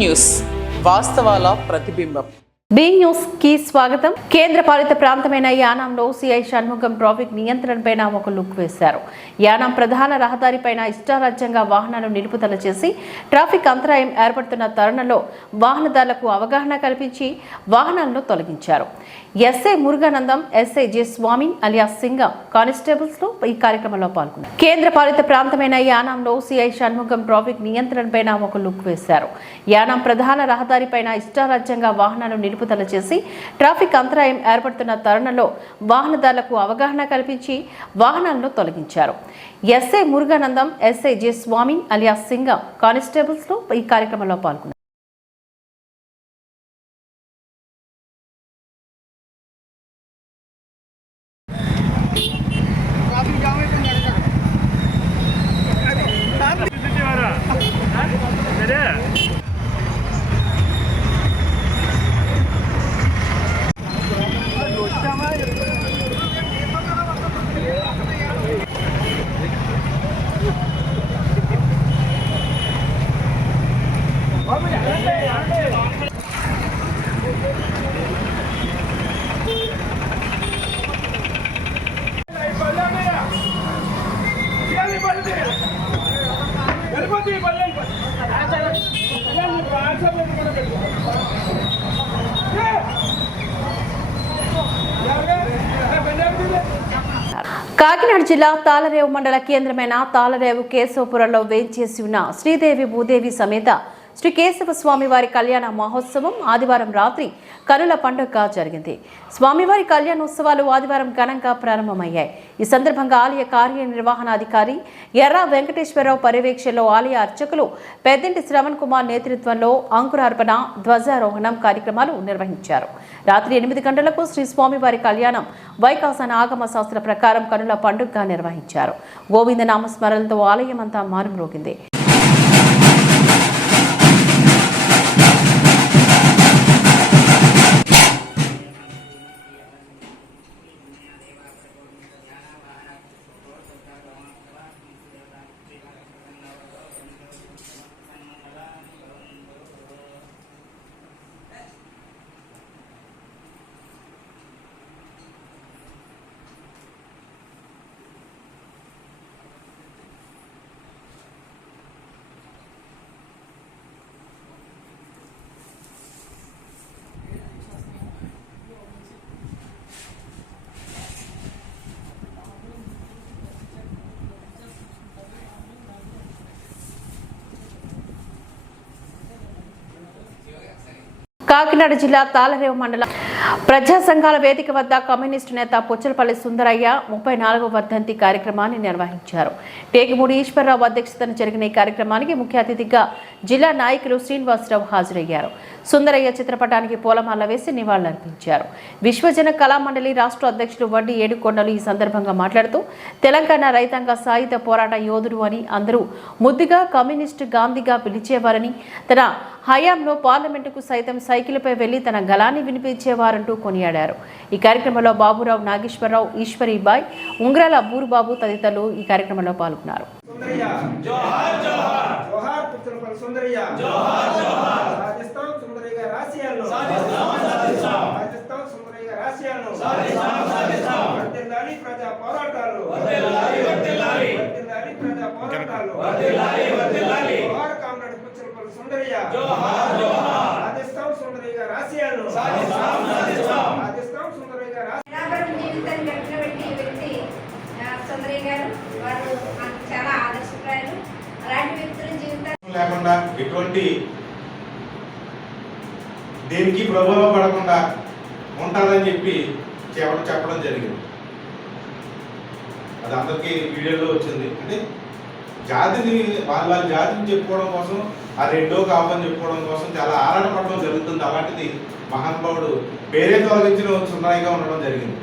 News వాస్తవాల ప్రతిబింబం. B news కి స్వాగతం. కేంద్ర పాలిత ప్రాంతమైన యానాంలో సిఐ షణ్ముగం ట్రాఫిక్ నియంత్రణపైన ఒక లుక్ వేశారు. యానాం ప్రధాన రహదారిపైన ఇష్టారాజ్యంగా వాహనాలు నిలుపుదల చేసి ట్రాఫిక్ అంతరాయం ఏర్పడుతున్న తరుణంలో వాహనదారులకు అవగాహన కల్పించి వాహనాలను తొలగించారు. ఎస్ఐ మురుగానందం, ఎస్ఐ జె స్వామి అలియాస్ సింగం కానిస్టేబుల్స్ లో ఈ కార్యక్రమంలో పాల్గొన్నారు. కేంద్ర పాలిత ప్రాంతమైన యానాంలో సిఐ షణ్ముగం ట్రాఫిక్ నియంత్రణపైన ఒక లుక్ వేశారు. యానాం ప్రధాన రహదారిపైన ఇష్టారాజ్యంగా వాహనాలు నిలుపుదల చేసి ట్రాఫిక్ అంతరాయం ఏర్పడుతున్న తరుణంలో వాహనదారులకు అవగాహన కల్పించి వాహనాలను తొలగించారు. ఎస్ఐ మురుగానందం, ఎస్ఐ జె స్వామి అలియాస్ సింగం కానిస్టేబుల్స్ లో ఈ కార్యక్రమంలో పాల్గొన్నారు. కాకినాడ జిల్లా తాళరేవు మండల కేంద్రమైన తాళరేవు కేశవపురంలో వేంచేసి ఉన్న శ్రీదేవి భూదేవి సమేత శ్రీ కేశవ స్వామివారి కళ్యాణ మహోత్సవం ఆదివారం రాత్రి కనుల పండుగగా జరిగింది. స్వామివారి కళ్యాణోత్సవాలు ఆదివారం ఘనంగా ప్రారంభమయ్యాయి. ఈ సందర్భంగా ఆలయ కార్యనిర్వహణాధికారి ఎర్ర వెంకటేశ్వరరావు పర్యవేక్షణలో ఆలయ అర్చకులు పెద్దింటి శ్రవణ్ కుమార్ నేతృత్వంలో అంకురార్పణ, ధ్వజారోహణం కార్యక్రమాలు నిర్వహించారు. రాత్రి 8 గంటలకు శ్రీ స్వామివారి కళ్యాణం వైకాసన ఆగమ శాస్త్ర ప్రకారం కనుల పండుగగా నిర్వహించారు. గోవింద నామస్మరణలతో ఆలయం అంతా మారుమ్రోగింది. కాకినాడ జిల్లా తాళరేవు మండల ప్రజా సంఘాల వేదిక వద్ద కమ్యూనిస్టు నేత పుచ్చలపల్లి సుందరయ్య 34వ వర్ధంతి కార్యక్రమాన్ని నిర్వహించారు. టేకిమూడి ఈశ్వరరావు అధ్యక్షతన జరిగిన ఈ కార్యక్రమానికి ముఖ్య అతిథిగా జిల్లా నాయకులు శ్రీనివాసరావు హాజరయ్యారు. సుందరయ్య చిత్రపటానికి పూలమాల వేసి నివాళులర్పించారు. విశ్వజన కళామండలి రాష్ట్ర అధ్యక్షులు వడ్డీ ఏడుకొండలు ఈ సందర్భంగా మాట్లాడుతూ తెలంగాణ రైతాంగ సాయుధ పోరాట యోధుడు అని అందరూ ముద్దుగా కమ్యూనిస్టు గాంధీగా పిలిచేవారని, తన హయాంలో పార్లమెంటుకు సైతం సైకిల్పై వెళ్లి తన గళాన్ని వినిపించేవారంటూ కొనియాడారు. ఈ కార్యక్రమంలో బాబురావు, నాగేశ్వరరావు, ఈశ్వరీబాయ్, ఉంగరాల బూరుబాబు తదితరులు ఈ కార్యక్రమంలో పాల్గొన్నారు. లేకుండా ఎటువంటి దేనికి ప్రభావం పడకుండా ఉంటారని చెప్పి చెప్పడం జరిగింది. అది అందరికీ వీడియోలో వచ్చింది. అంటే జాతిని వాళ్ళ జాతిని చెప్పుకోవడం కోసం, ఆ రెండో కాపని చెప్పుకోవడం కోసం చాలా ఆరాటపడడం జరుగుతుంది. అలాంటిది మహానుభావుడు పేరే తొలగించిన సుందరయ్యగా ఉండడం జరిగింది.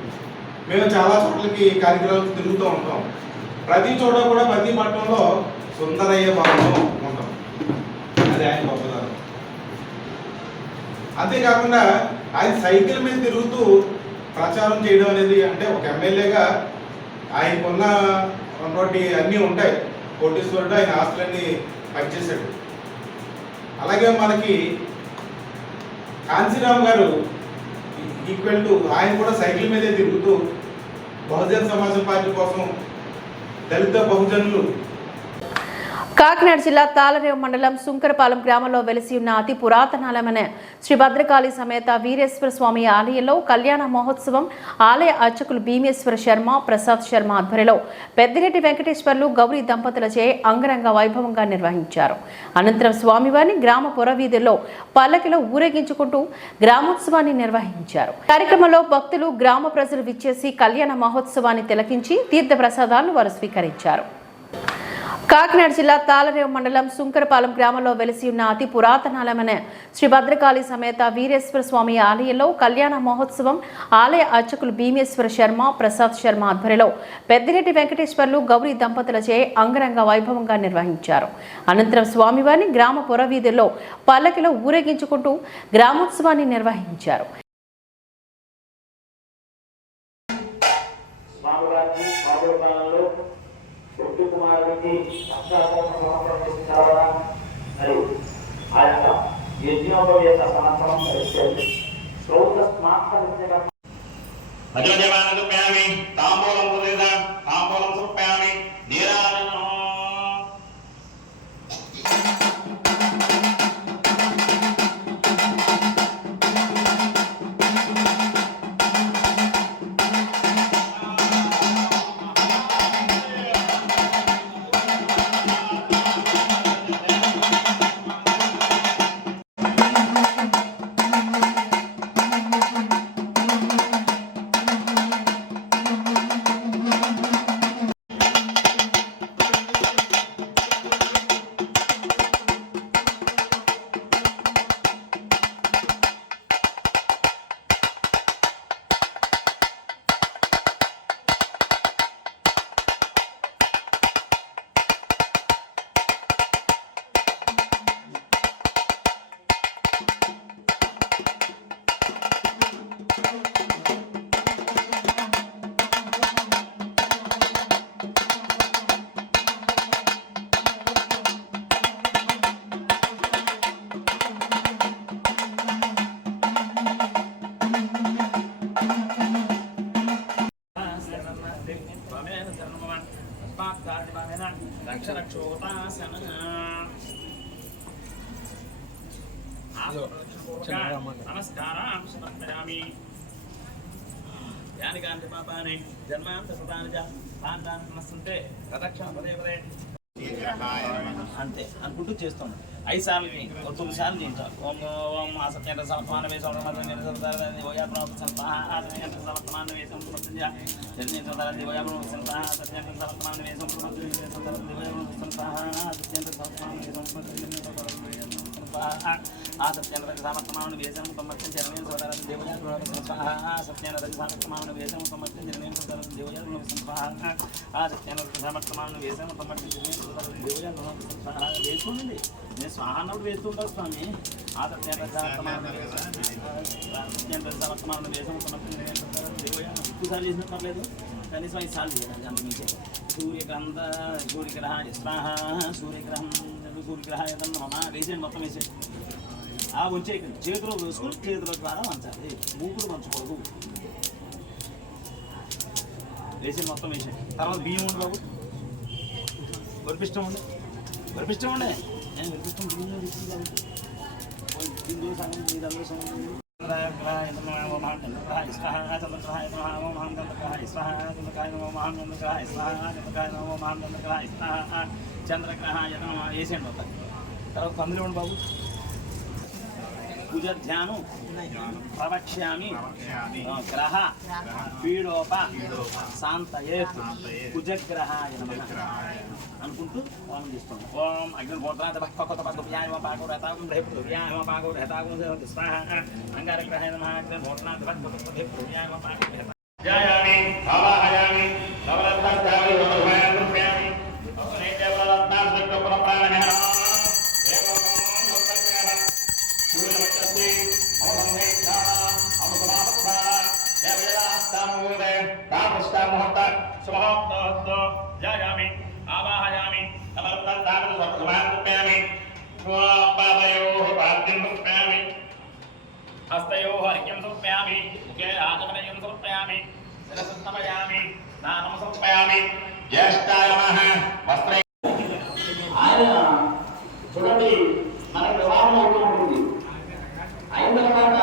మేము చాలా చోట్లకి కార్యక్రమాలు తిరుగుతూ ఉంటాం. ప్రతి చోట కూడా ప్రతి పట్టణంలో సుందరయ్య భవనం ఉంటాం. అది ఆయన గొప్పదనం. అంతేకాకుండా ఆయన సైకిల్ మీద తిరుగుతూ ప్రచారం చేయడం అనేది, అంటే ఒక ఎమ్మెల్యేగా ఆయనకున్న అన్నీ ఉంటాయి. కోటేశ్వరుడు ఆయన ఆస్తులన్నీ పనిచేశాడు. అలాగే మనకి కాంచీరామ్ గారు ఈక్వల్ టు ఆయన కూడా సైకిల్ మీదే తిరుగుతూ బహుజన్ సమాజ్ పార్టీ కోసం దళిత బహుజనులు. కాకినాడ జిల్లా తాళరేవు మండలం సుంకరపాలెం గ్రామంలో వెలిసి ఉన్న అతి పురాతనాలమైన శ్రీ భద్రకాళి సమేత వీరేశ్వర స్వామి ఆలయంలో కళ్యాణ మహోత్సవం ఆలయ అర్చకులు భీమేశ్వర శర్మ, ప్రసాద్ శర్మ ఆధ్వర్యంలో పెద్దిరెడ్డి వెంకటేశ్వర్లు గౌరీ దంపతులచే అంగరంగ వైభవంగా నిర్వహించారు. అనంతరం స్వామివారిని గ్రామ పురవీధుల్లో పల్లకిలో ఊరేగించుకుంటూ గ్రామోత్సవాన్ని నిర్వహించారు. కార్యక్రమంలో భక్తులు, గ్రామ ప్రజలు విచ్చేసి కళ్యాణ మహోత్సవాన్ని తిలకించి తీర్థ ప్రసాదాలను వారు స్వీకరించారు. కాకినాడ జిల్లా తాళరేవు మండలం సుంకరపాలెం గ్రామంలో వెలిసి ఉన్న అతి పురాతనాలమైన శ్రీ భద్రకాళి సమేత వీరేశ్వర స్వామి ఆలయంలో కళ్యాణ మహోత్సవం ఆలయ అర్చకులు భీమేశ్వర శర్మ, ప్రసాద్ శర్మ ఆధ్వర్యంలో పెద్దిరెడ్డి వెంకటేశ్వర్లు గౌరీ దంపతులచే అంగరంగ వైభవంగా నిర్వహించారు. అనంతరం స్వామివారిని గ్రామ పురవీధుల్లో పల్లకిలో ఊరేగించుకుంటూ గ్రామోత్సవాన్ని నిర్వహించారు. కుమారుడికి మరియు ఆ యొక్క యజ్ఞోపవేత సమర్పణం చేస్తుంది. నమస్కారం సమర్పయామి. యానికాంతి పాపాని జన్మాంత సుతానిజ పాంతాన్ని నమస్తుంటే ప్రదక్షిణ పదే పదే అంతే అనుకుంటూ చేస్తాం. 5 సార్లు 9 సార్లు తింటాం. ఓం ఓం అసత్యంత సమత్మాన వేసం సమత్మాన వేసం సత్యేంద్ర సమర్థమాను వేసం సంవత్సరం జననీయం సోదరం దేవజాత సత్యేంద్ర సమర్థమాను వేసం సంవత్సరం జననీయం సోదరం దేవజాత సత్యేంద్ర సమర్థమాను వేసం సంవత్సరం జననీయం సోదరం దేవజాత వేసుకోండి. నేను స్వాహాన్నప్పుడు వేస్తుంటాను స్వామి. ఆ సత్యేంద్ర సమర్థమాను వేసం సంవత్సరం జననీయం సోదరం దేవజాత ఎక్కువసార్లు చేసిన పర్లేదు, కనీసం 5 సార్లు చేయాలి. అంత మించే సూర్యగ్రహంత సూర్యగ్రహ స్వాహ సూర్యగ్రహం సూర్యగ్రహ మమ వేసేయండి, మొత్తం వేసేయండి. ఆ ఉంచే చేతిలో వేసుకుని చేతుల ద్వారా వంచాలి, మూకుడు వంచకూడదు. వేసి మొత్తం వేసేయండి. తర్వాత బియ్యం ఉండి బాబు, వరిపిష్టం ఉండే వరిపిష్టం ఉండే నేను వరిపిష్టం బియ్యం తీసుకుంటాను. సగం మీదల్లో సగం చంద్రగ్రహాయ వేసేయండి మొత్తం. తర్వాత అందులో ఉండి బాబు కుజధ్యానం ప్రవక్ష్యామి గ్రహ పీడోప శాంతయే కుజగ్రహాయ అనుకుంటూ ఓం చేస్తాం. ఓం అగ్ని గోత్రాత భక్త పద్యాయ పాకు రతాగం రేపుయాయ పాకు రతాగం స్వాహ అంగారగ్రహాయ నమః అగ్ని గోత్రాత భక్త పద్యాయ పాకు జయామి ఆవాహయామి నవరత్నాచారి నమః स्वापादयोः पाद्यं समर्पयामि हस्तयोः अर्घ्यं समर्पयामि मुखे आचमनीयं समर्पयामि शिरसि नमयामि स्नानं समर्पयामि ज्येष्ठाय नमः वस्त्रे ఆయన చూడండి మనకు వివాహం అవుతూ ఉంటుంది. అయిన తర్వాత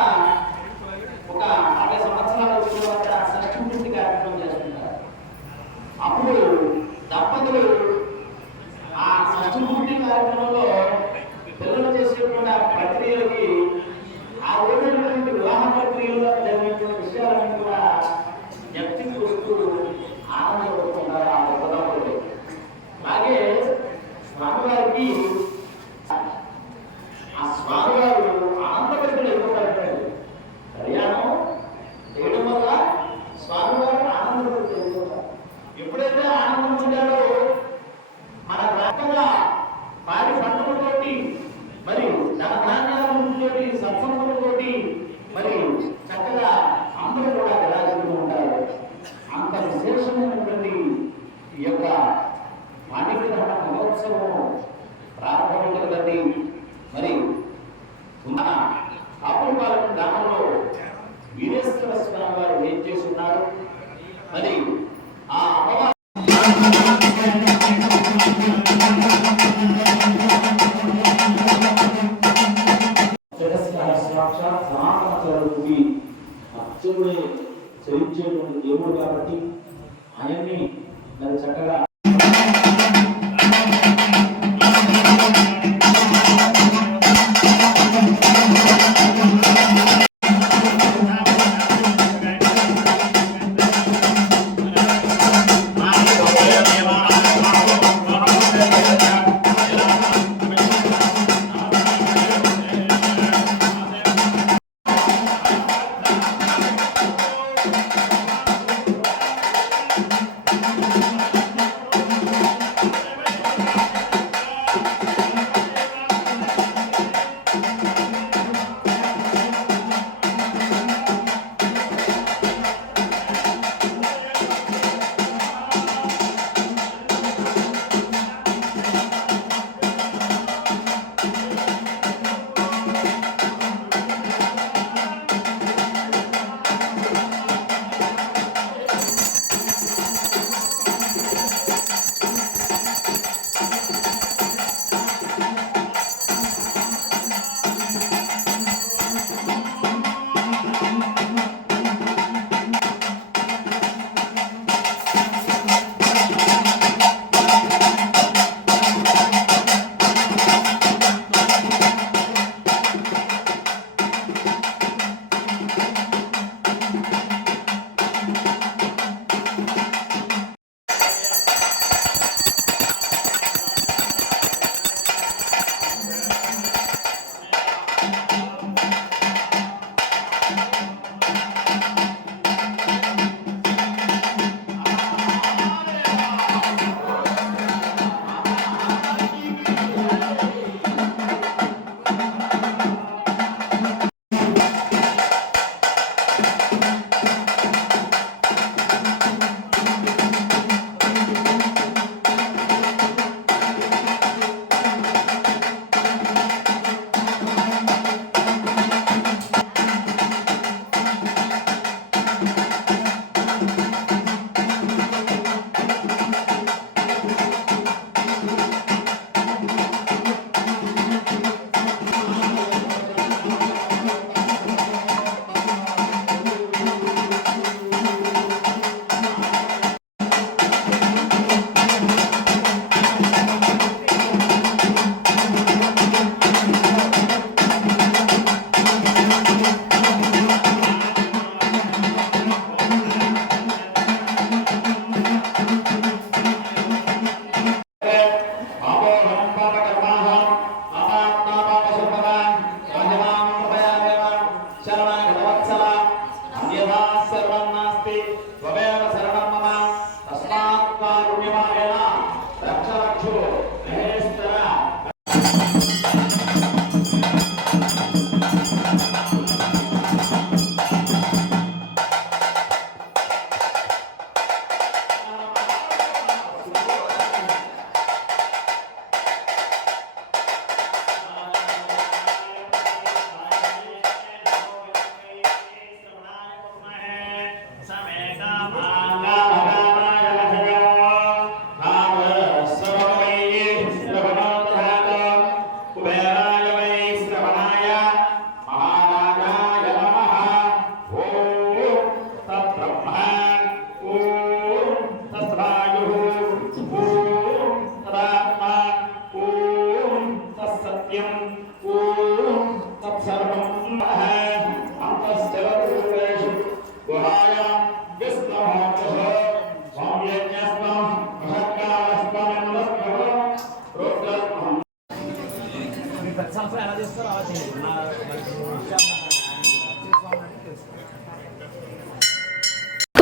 ఒక 50 సంవత్సరాలు వచ్చిన తర్వాత షష్ఠి పూర్తి కార్యక్రమం చేస్తుంటారు. అప్పుడు దంపతులు ఆ షష్ఠి పూర్తి కార్యక్రమంలో పిల్లలు చేసేటువంటి ప్రక్రియలకి ఆ రోజునటువంటి వివాహ ప్రక్రియలో జరిగినటువంటి విషయాలన్నీ కూడా వ్యక్తికి వస్తూ ఆనందపడుతున్నారు ఆ దంపతులు. అలాగే స్వామివారికి ఆ స్వామివారు ఆనందపడుతున్న అయిపోతారు. కళ్యాణం చేయడం వల్ల స్వామివారు ఆనందపడుతూ ఎప్పుడైతే ఆనందం పొందాడో మన రకంగా వారి పంటలతోటి మరి ధన ధాన్యాలతోటి సత్సంగములతోటి మరి చక్కగా అందరూ కూడా విరాజిస్తూ ఉంటారు. అంత విశేషమైనటువంటి ఈ యొక్క మాణిక్యగ్రహణ మహోత్సవం ప్రారంభమైనటువంటి మరి మన కాపులపాలెం గ్రామంలో వీరేశ్వర స్వామి వారు ఏం చేస్తున్నారు మరి ఆ అమ్మవారు సాక్షాత్ సనాతనచరుడికి అర్జునుడే చరించేటువంటి దేవుడు కాబట్టి ఆయన్ని మరి చక్కగా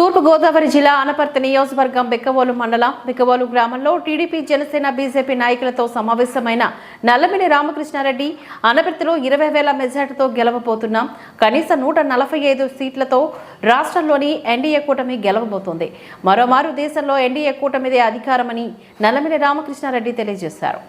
తూర్పుగోదావరి జిల్లా అనపర్తి నియోజకవర్గం బిక్కవోలు మండలం బిక్కవోలు గ్రామంలో టీడీపీ జనసేన బీజేపీ నాయకులతో సమావేశమైన నల్లమిల్లి రామకృష్ణారెడ్డి అనపర్తిలో 20,000 మెజార్టీతో గెలవబోతున్నాం. కనీసం 145 సీట్లతో రాష్ట్రంలోని ఎన్డీఏ కూటమి గెలవబోతోంది. మరోమారు దేశంలో ఎన్డీఏ కూటమిదే అధికారమని నల్లమిల్లి రామకృష్ణారెడ్డి తెలియజేశారు.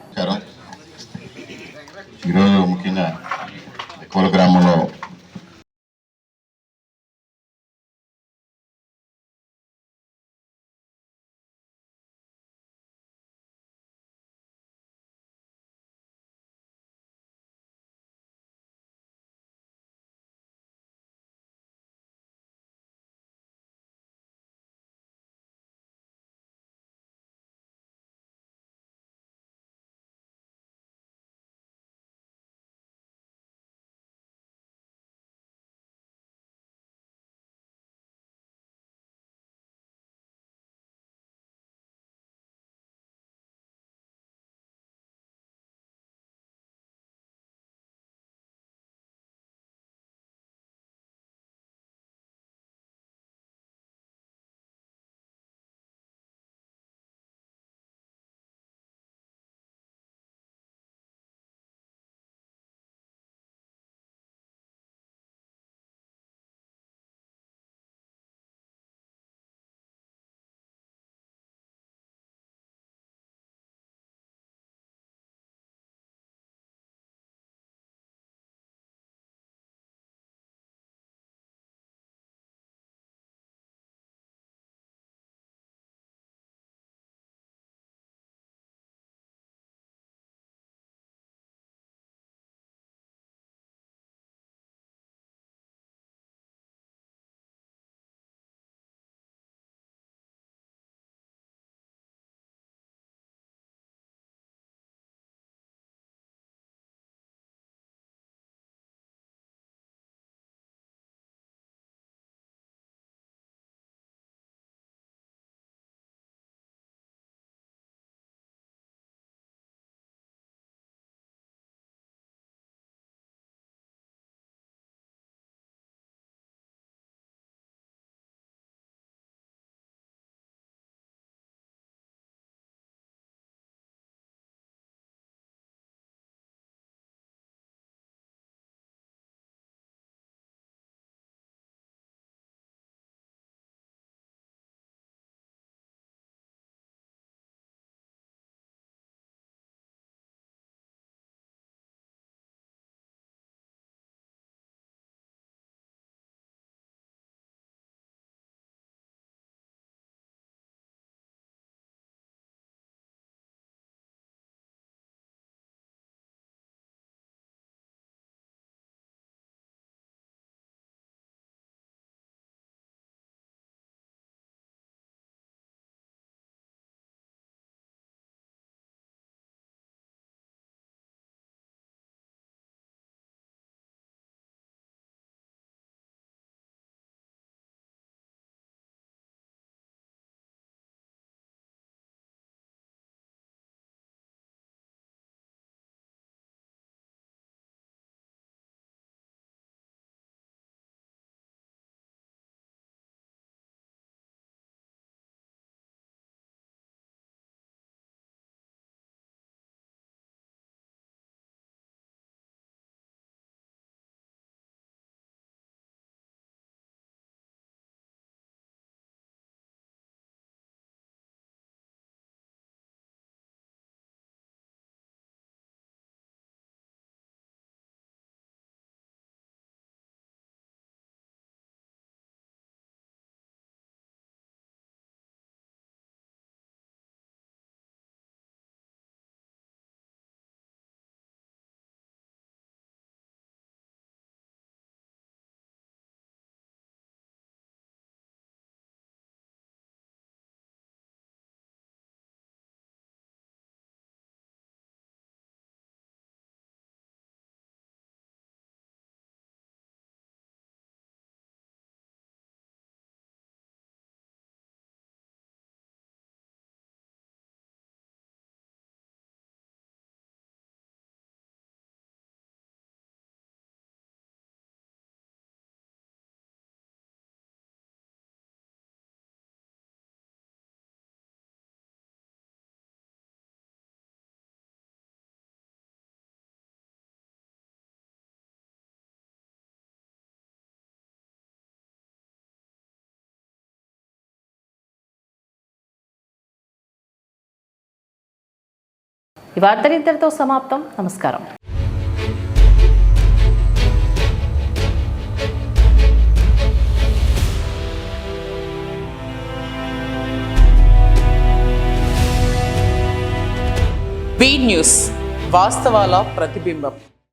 ఈ వార్తలు ఇంతటితో సమాప్తం. నమస్కారం. బీ న్యూస్, వాస్తవాల ప్రతిబింబం.